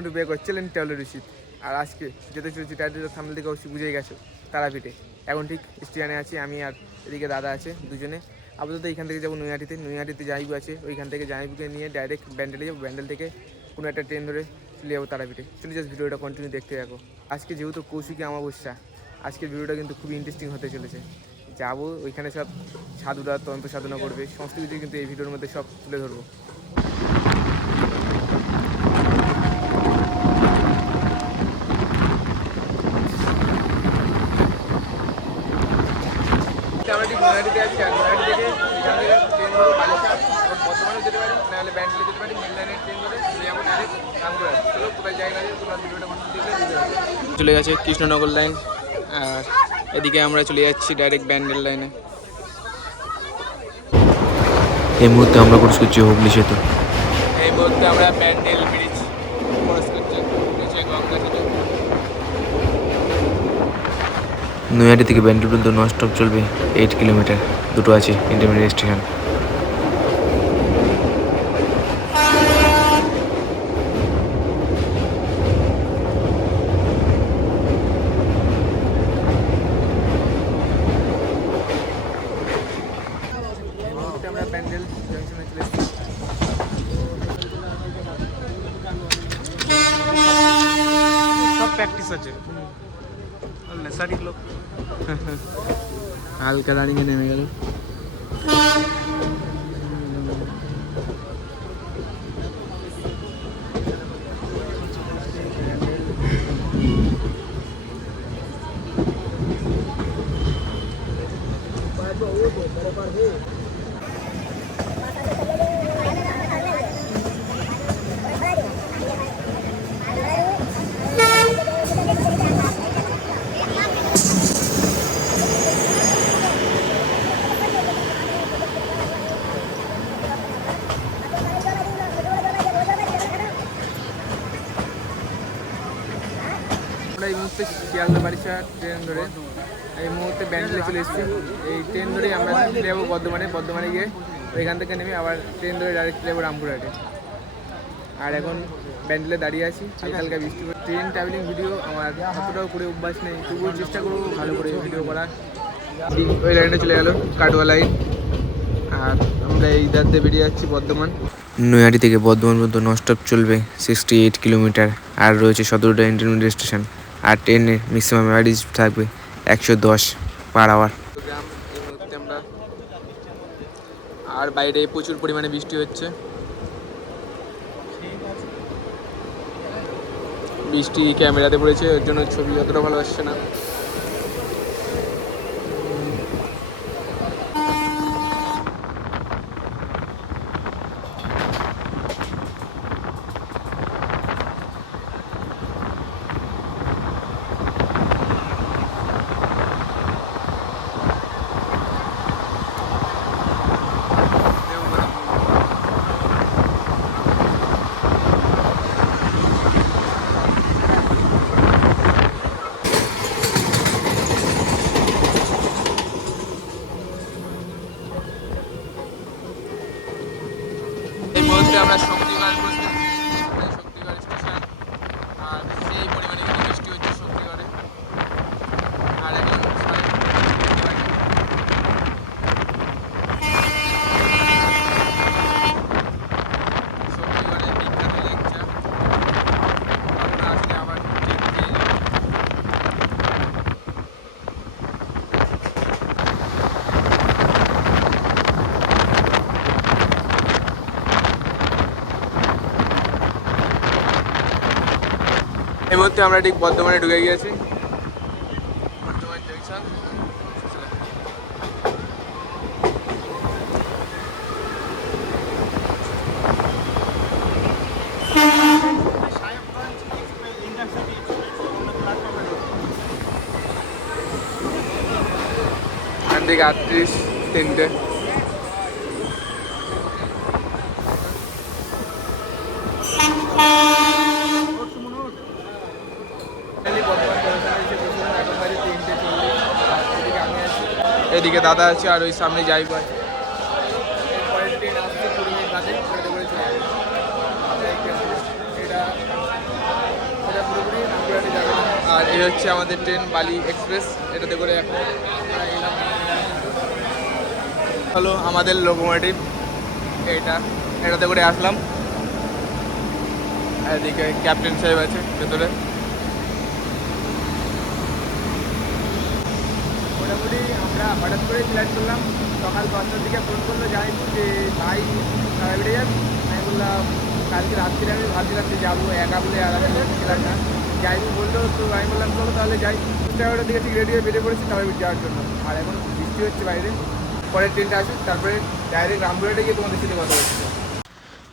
একটু বিয়ে করছিলেন ট্রাভেলের উচিত আর আজকে যেতে চলেছি টাইটেলের সামনে দিকে অবশ্যই বুঝেই গেছো, তারাপীঠে। এখন ঠিক স্টেশনে আছি, আমি আর এদিকে দাদা আছে, দুজনে। আপাতত এখান থেকে যাব নৈহাটিতে। নৈহাটিতে জাহিবু আছে, ওইখান থেকে জাহিবুকে নিয়ে ডাইরেক্ট ব্যান্ডেলে যাব। ব্যান্ডেল থেকে কোনো একটা ট্রেন ধরে চলে যাব তারাপীঠে। চলে যাস ভিডিওটা কন্টিনিউ দেখতে থাকো। আজকে যেহেতু কৌশিকী অমাবস্যা আজকের ভিডিওটা কিন্তু খুবই ইন্টারেস্টিং হতে চলেছে। যাব, ওইখানে সব সাধুরা, তন্ত্র সাধনা করবে, সমস্ত কিন্তু এই ভিডিওর মধ্যে সব তুলে ধরবো আমরা ঠিক নয়াটিতে আছি আর নয়াটি থেকে এখান থেকে ট্রেন ধরবো বালিশা এবং বর্ধমানে যেতে পারি নাহলে ব্যান্ডেলে যেতে পারি মেন লাইনের ট্রেন ধরে চলে যাব ডাইরেক্ট রামপুরহাট চলো কোথায় যাই না যাই তোমরা ভিডিওটা মধ্যে দেখলে বুঝতে পারবে চলে গেছে কৃষ্ণনগর লাইন আর এদিকে আমরা চলে যাচ্ছি ডাইরেক্ট ব্যান্ডেল লাইনে। এই মুহূর্তে আমরা ক্রস করছি হুগলি সেতু। এই মুহূর্তে আমরা ব্যান্ডেল ব্রিজ ক্রস করছি গঙ্গা সেতু। নৈহাটি থেকে ব্যান্ডেল পর্যন্ত নন স্টপ চলবে এইট কিলোমিটার দুটো আছে ইন্টারমিডিয়েট স্টেশন এই মুহূর্তে আমরা ব্যান্ডেল জংশনে চলে এসেছি সব প্র্যাকটিস আছে নেশারি লোক হালকা রানিংয়ে নেমে গেল আমরা এই মুহূর্তে শিয়ালদা ট্রেন ধরে এই মুহূর্তে ব্যান্ডেলে চলে এসেছি। এই ট্রেন ধরেই আমরা যাব বর্ধমানে। বর্ধমানে গিয়ে ওইখান থেকে নেমে আবার ট্রেন ধরে ডাইরেক্ট যাব রামপুরহাটে। আর এখন ব্যান্ডেলে দাঁড়িয়ে আছি। হালকা বৃষ্টি ট্রেন ট্রাভেলিং ভিডিও আমার অতটাও করে অভ্যাস নেই। তবুও চেষ্টা করব ভালো করে ভিডিও করার। ওই লাইনে চলে গেলো কাটোয়া লাইন আর আমরা এই দিয়ে বেরিয়ে যাচ্ছি বর্ধমান। নৈহাটি থেকে বর্ধমান পর্যন্ত নন স্টপ চলবে সিক্সটি এইট কিলোমিটার আর রয়েছে সতেরোটা ইন্টারমিডিয়েট স্টেশন আর ট্রেনে ম্যাক্সিমাম অ্যাভারেজ থাকবে একশো দশ পার আওয়ার আর বাইরে প্রচুর পরিমাণে বৃষ্টি হচ্ছে। বৃষ্টি ক্যামেরাতে পড়েছে ওর জন্য ছবি অতটা ভালো আসছে না এই মুহূর্তে আমরা শক্তিগড় বসে শক্তিগড় স্টেশন আর সেই পরিমাণে কিন্তু বৃষ্টি হচ্ছে শক্তিগড়ে আর এখন সাড়ে তিনটে বাজে। শক্তিগড়ের বিখ্যাত লেকচা আমরা আজকে আবার ট্রেন পেয়ে যাব এই মুহূর্তে আমরা ঠিক বর্ধমানে ঢুকে গিয়েছি। বর্ধমান জংশন থেকে আটত্রিশ তিনটে। এদিকে দাদা আছে আর ওই সামনে যাই ভাই আর এই হচ্ছে আমাদের ট্রেন বালি এক্সপ্রেস, এটাতে করে এখন হলো আমাদের লোকোমোটিভ এটা, এটাতে করে আসলাম। এদিকে ক্যাপ্টেন সাহেব আছে, ভেতরে। মোটামুটি আমরা হঠাৎ করে প্ল্যান করলাম, সকাল দশটার দিকে ফোন করল, যাই যে ভাই সবাই বেড়ে যাবি। আমি বললাম, কালকে রাত্রিরে আমি ভাবছিলাম যে যাব, একা বলে আলাদা ছিলাম না। যাইবি বলল, তো আমি বললাম, চলো তাহলে যাই। এগারোটার দিকে ঠিক রেডি হয়ে বেরিয়ে পড়েছি, তাহলে যাওয়ার জন্য। আর এখন বৃষ্টি হচ্ছে বাইরে। পরের ট্রেনটা আসুক তারপরে ডাইরেক্ট রামপুরহাটে গিয়ে তোমাদের সাথে কথা হচ্ছে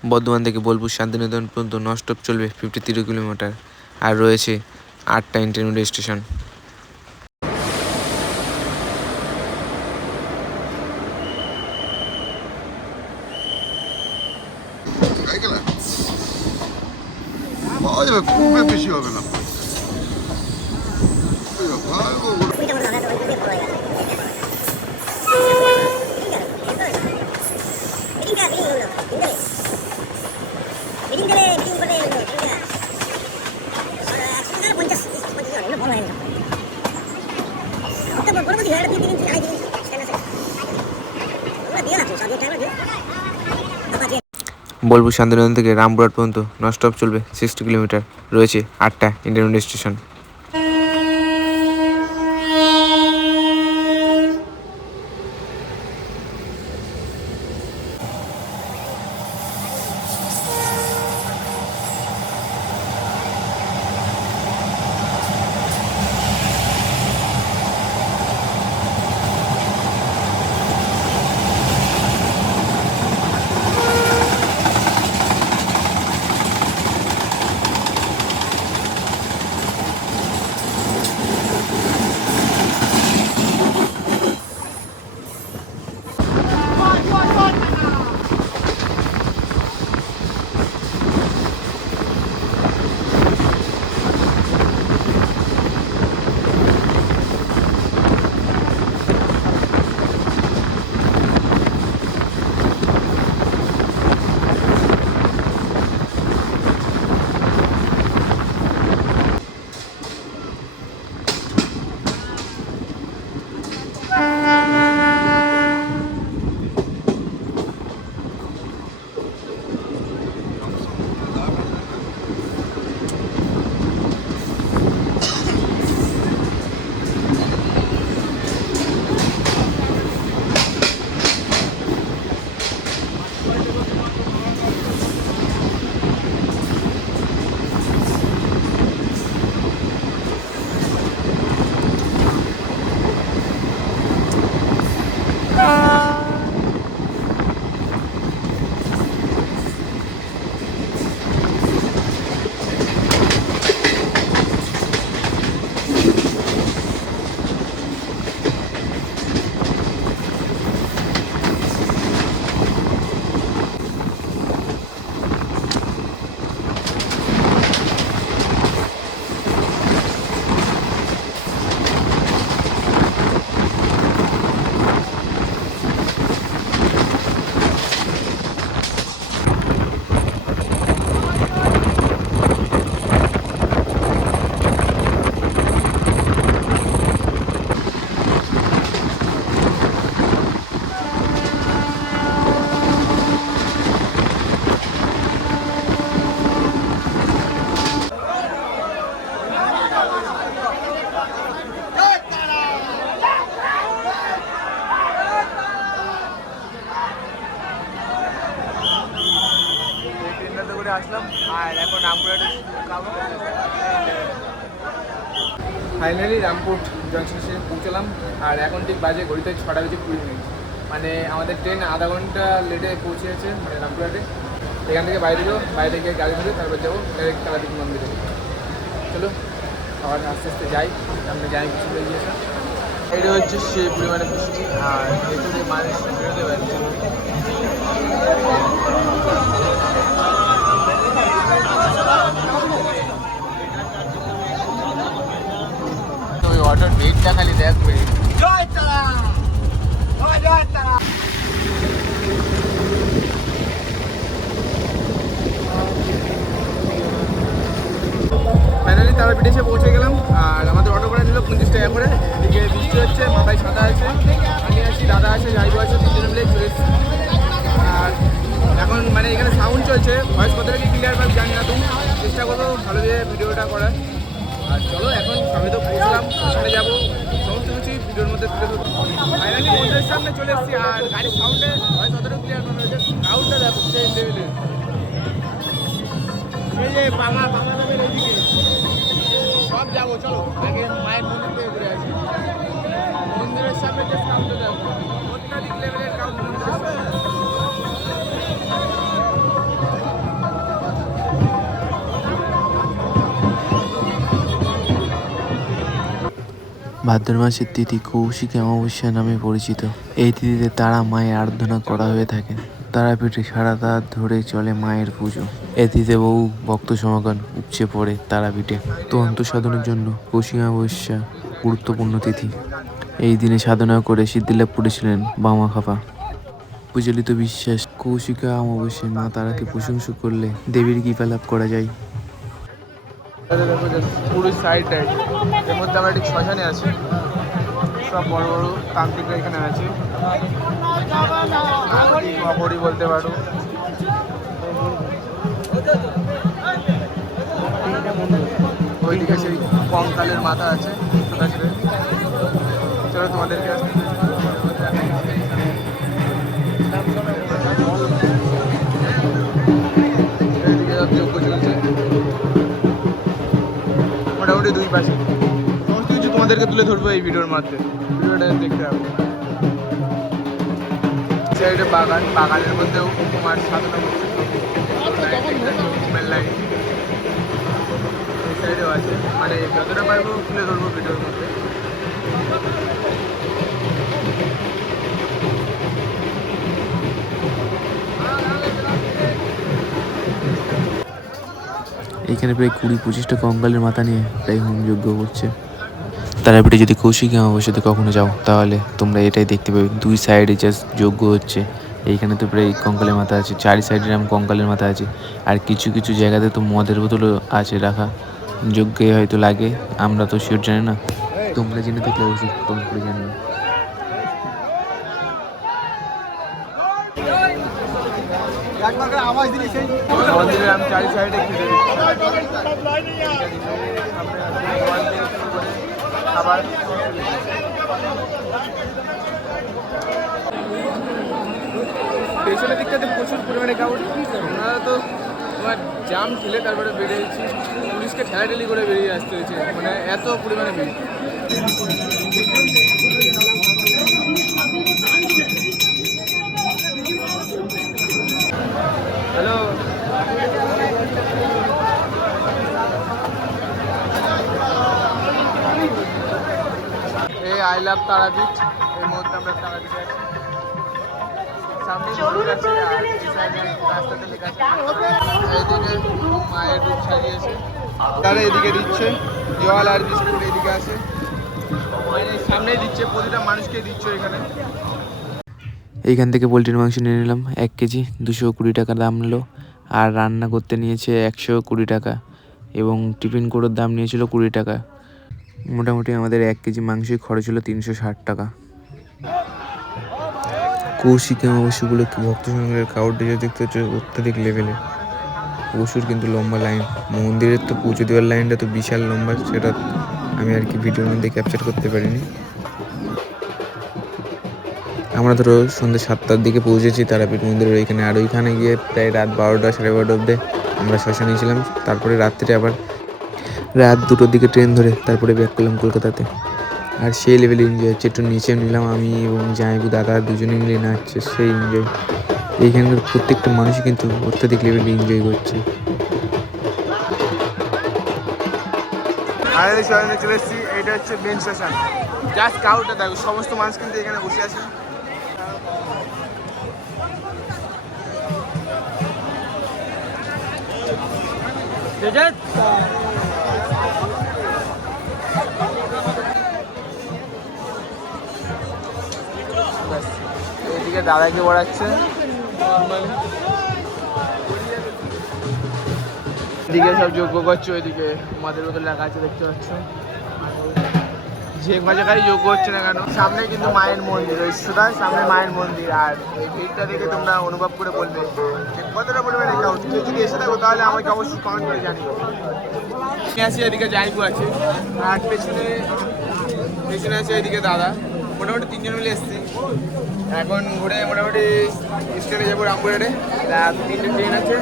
বর্ধমান থেকে বোলপুর শান্তিনিকেতন পর্যন্ত নস্টপ চলবে ফিফটি থ্রি কিলোমিটার আর রয়েছে আটটা ইন্টারমিডিয়েট স্টেশন হয়ে গেল পাওয়া যাবে খুবই বেশি হবে না ওই ভাই, ও- বোলপুর শান্তিনিকেতন থেকে রামপুরহাট পর্যন্ত নস্টপ চলবে সিক্সটি কিলোমিটার। রয়েছে আটটা ইন্টারমিডিয়েট স্টেশন ঘড়িতে ছটা বেজে কুড়ি মিনিট। মানে আমাদের ট্রেন আধা ঘণ্টা লেটে পৌঁছেছে মানে রামপুরহাটে। এখান থেকে বাইরে যাব, বাইরে গিয়ে গাড়ি ধরে তারপর যাব ডাইরেক্ট কালাদিক মন্দিরে। চলো, আবার আস্তে আস্তে যাই সামনে যাই কিছু হয়ে গিয়েছে এটা হচ্ছে সেই পরিমাণে বৃষ্টি, আর এখানে মানুষ বেরোতে পারছে অটোর ডেটটা খালি দেখবে পঞ্চাশ টাকা করে। এদিকে বৃষ্টি হচ্ছে, মাথায় ছাতা আছে। আমি আছি, দাদা আছে যাইবো আছে, তিনজন মিলে এসেছি। আর এখন মানে এখানে সাউন্ড চলছে ভয়েস কতটা কি ক্লিয়ার পাবে জানি না তুমি। চেষ্টা করব ভালোভাবে ভিডিওটা করার। আর চলো, এখন আমি তো পৌঁছলাম, ওখানে যাব। সমস্ত কিছুই ভিডিওর মধ্যে তুলে ধরবো। ফাইনালি মন্দিরের সামনে চলে এসেছি, আর গাড়ির সাউন্ডে ভয়েস অতটা ক্লিয়ার পাবে হয়েছে। সাউন্ডটা দেখো, সেই লেভেলের এই যে বাংলা বাংলা যাবে এইদিকে সব যাব, চলো। ভাদ্র মাসের তিথি কৌশিকী অমাবস্যা নামে পরিচিত। এই তিথিতে তারা মায়ের আরাধনা করা হয়ে থাকে। তারাপীঠে সারা রাত ধরে চলে মায়ের পুজো। এই তিথিতে বহু ভক্ত সমাগম উপচে পড়ে তারাপীঠে। তন্ত্র সাধনের জন্য কৌশিকী অমাবস্যা গুরুত্বপূর্ণ তিথি। এই দিনে সাধনা করে সিদ্ধিলাভ করেছিলেন বামা খাপা। প্রচলিত বিশ্বাস কৌশিকা অমাবস্যায় মা তারাকে প্রশংসা করলে দেবীর কৃপা লাভ করা যায়। দেখো যে পুরো সাইডটাই এর মধ্যে আমরা ঠিক শ্মশানে আছি। সব বড় বড় তান্ত্রিকরা এখানে আছে। হরি বলতে পারো। ওইদিকে সেই কঙ্কালের মাথা আছে। ছোটা চলো তোমাদেরকে এইদিকে সব যজ্ঞ চলছে মোটামুটি দুই পাশে সমস্ত কিছু তোমাদেরকে তুলে ধরবো এই ভিডিওর মাধ্যমে। ভিডিওটা দেখতে হবে। সাইডে বাগান বাগানের মধ্যেও তোমার সাধারণ লাইট সাইডেও আছে। মানে যতটা পারব তুলে ধরবো ভিডিওর মধ্যে। এখানে প্রায় কুড়ি পঁচিশটা কঙ্কালের মাথা নিয়ে প্রায় হোমযজ্ঞ করছে। তারাপীঠে যদি কৌশিকী অমাবস্যাতে কখনো যাও, তাহলে তোমরা এটাই দেখতে পাবে। দুই সাইডে জাস্ট যজ্ঞ হচ্ছে। এইখানে তো প্রায় কঙ্কালের মাথা আছে, চারি সাইডে এরকম কঙ্কালের মাথা আছে, আর কিছু কিছু জায়গাতে তো মদের বোতলও আছে রাখা। যজ্ঞে হয়তো লাগে, আমরা তো শিওর জানি না। তোমরা জেনে থাকলে অবশ্যই কমেন্ট করে জানিও। মন্দিরের আমি চারি সাইডে ঘিরে আবার পেছনের দিকটাতে প্রচুর পরিমাণে কাপড় ওনারা তো তোমার জাম ঠেলে তারপরে বেরিয়েছি। পুলিশকে ঠেলাঠেলি করে বেরিয়ে আসতে হয়েছে। মানে এত পরিমাণে ভিড়। এই লাভ তারাপীঠ এর মধ্যে আমরা তারাপীঠে আছি। সামনে এই মায়ের রূপ সাজিয়েছে তারা এদিকে দিচ্ছে জল আর বিস্কুট এদিকে আছে। মানে সামনেই দিচ্ছে প্রতিটা মানুষকে দিচ্ছে এখানে। এইখান থেকে পোলট্রির মাংস নিয়ে নিলাম এক কেজি দুশো কুড়ি টাকা দাম নিলো। আর রান্না করতে নিয়েছে একশো কুড়ি টাকা এবং টিফিন কোডের দাম নিয়েছিল কুড়ি টাকা। মোটামুটি আমাদের এক কেজি মাংসের খরচ হলো তিনশো ষাট টাকা। কৌশিক কৌশিকী অমাবস্যাগুলো ভক্ত সংঘের কাউড ডিজে দেখতে হচ্ছে অত্যাধিক লেভেলে প্রচুর কিন্তু লম্বা লাইন মন্দিরের তো পুজো দেওয়ার লাইনটা তো বিশাল লম্বা, সেটা আমি আর কি ভিডিওর মধ্যে ক্যাপচার করতে পারিনি। আমরা ধরো সন্ধ্যে সাতটার দিকে পৌঁছেছি, তারাপীঠ মন্দিরের ওইখানে। আর ওইখানে গিয়ে প্রায় রাত বারোটা, সাড়ে বারোটা অব্দি আমরা শ্মশানে ছিলাম। তারপরে রাত্রে আবার রাত দুটোর দিকে ট্রেন ধরে তারপরে ব্যাক করলাম কলকাতাতে। আর সেই লেভেলে এনজয় হচ্ছে একটু নিচে নিলাম আমি এবং জামাইবু দাদা দুজনে মিলে নাচছে সেই এনজয় এইখানকার প্রত্যেকটা মানুষই কিন্তু অত্যাধিক লেভেলে এনজয় করছে। ফাইনালি সবাই চলে এসেছি এইটা হচ্ছে মেন স্টেশন জাস্ট কাউটা দেখো সমস্ত মানুষ কিন্তু এখানে বসে আছে। এইদিকে দাদাকে পড়াচ্ছে। এদিকে সব যোগ্য করছে, ওইদিকে মাদের বোতল লেখা আছে, দেখতে পাচ্ছ। যে কোনো জায়গায় যোগ্য হচ্ছে না কেন? সামনে কিন্তু মায়ের মন্দির, ওই সুদা সামনে মায়ের মন্দির, আর এই ভিড়টা দেখে তোমরা অনুভব করে বলবে কতটা বলবে না কেউ যদি এসে থাকো তাহলে আমাকে অবশ্যই কমেন্ট করে জানিও। আছি, এদিকে জাইকু আছে, আর পেছনে পেছনে আছে এদিকে দাদা। মোটামুটি তিনজন মিলে এসছি। এখন ঘুরে মোটামুটি স্টেশনে যাব রামপুরহাটে। রাত তিনটে ট্রেন আছে।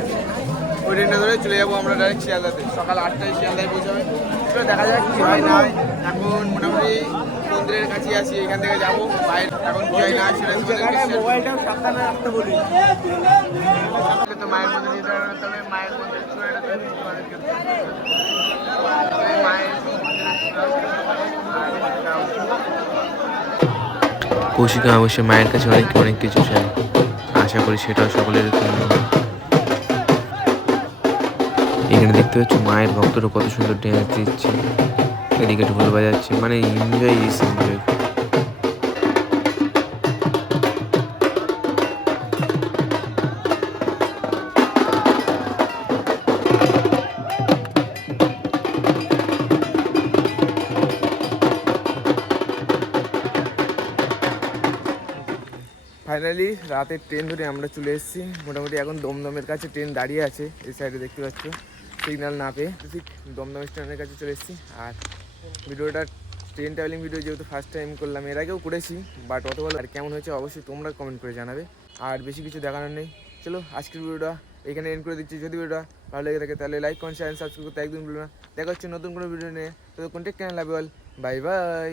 ওই ট্রেনটা ধরে চলে যাব আমরা ডাইরেক্ট শিয়ালদাতে। সকাল আটটায় শিয়ালদায় পৌঁছাবে। চলো দেখা যাক কি হয় না হয়। এখন মোটামুটি মন্দিরের কাছে আছি এখান থেকে যাব। বাইরে এখন কি হয় না সেটা মোবাইলটাও সাবধানে রাখতে বলি। তো মায়ের মন্দির যেতে হবে তবে মায়ের মন্দির মায়ের কৌশিকা অবশ্যই মায়ের কাছে অনেক অনেক কিছু চাই আশা করি সেটাও সকলের এখানে দেখতে পাচ্ছ মায়ের ভক্তরা কত সুন্দর ড্যান্স দিচ্ছে। এদিকে ঢোল বাজাচ্ছে। মানে এনজয় ইস এনজয় ফাইনালি রাতের ট্রেন ধরে আমরা চলে এসেছি। মোটামুটি এখন দমদমের কাছে ট্রেন দাঁড়িয়ে আছে, এই সাইডে দেখতে পাচ্ছ সিগন্যাল না পেয়ে। ঠিক, দমদম স্ট্যান্ডের কাছে চলে এসেছি। আর ভিডিওটা ট্রেন ট্রাভেলিং ভিডিও যেহেতু ফার্স্ট টাইম করলাম, এর আগেও করেছি বাট অত ভালো আর কেমন হয়েছে অবশ্যই তোমরা কমেন্ট করে জানাবে। আর বেশি কিছু দেখানোর নেই। চলো, আজকের ভিডিওটা এখানে এন্ড করে দিচ্ছি। যদি ভিডিওটা ভালো লেগে থাকে, তাহলে লাইক কমেন্ট শেয়ার সাবস্ক্রাইব করতে একদম ভুলো না। দেখা হচ্ছে নতুন কোনো ভিডিও নিয়ে। তো contact channel love bye bye